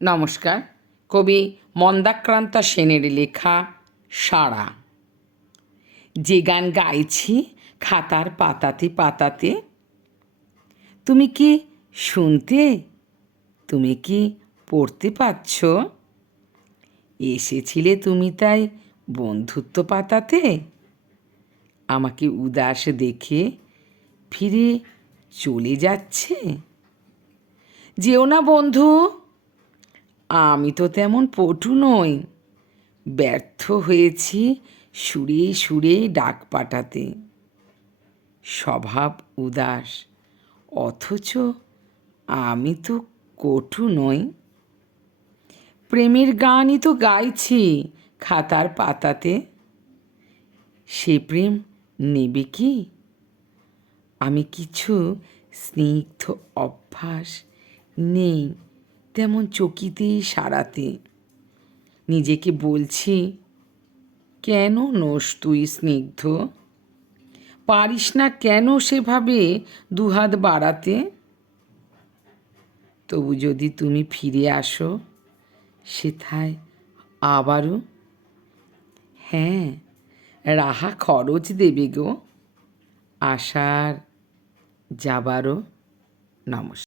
নমস্কার। কবি মন্দাক্রান্তা সেনের লেখা সাড়া। যে গান গাইছি খাতার পাতাতে পাতাতে, তুমি কি শুনতে, তুমি কি পড়তে পাচ্ছ? এসেছিলে তুমি তাই বন্ধুত্ব পাতাতে, আমাকে উদাস দেখে ফিরে চলে যাচ্ছে। যেও না বন্ধু, আমি তো তেমন পটু নই, ব্যর্থ হয়েছি সুরে সুরে ডাক পাঠাতে। স্বভাব উদাস, অথচ আমি তো কটু নই। প্রেমের গানই তো গাইছি খাতার পাতাতে, সে প্রেম নেবে কি? আমি কিছু স্নিগ্ধ অভ্যাস নেই তেমন চকিতে সারাতে। নিজেকে বলছি, কেন নোস তুই স্নিগ্ধ? পারিস না কেন সেভাবে দুহাত বাড়াতে? তবু যদি তুমি ফিরে আসো সেথায় আবারও, হ্যাঁ, রাহা খরচ দেবে গো আসার যাবারও। নমস্কার।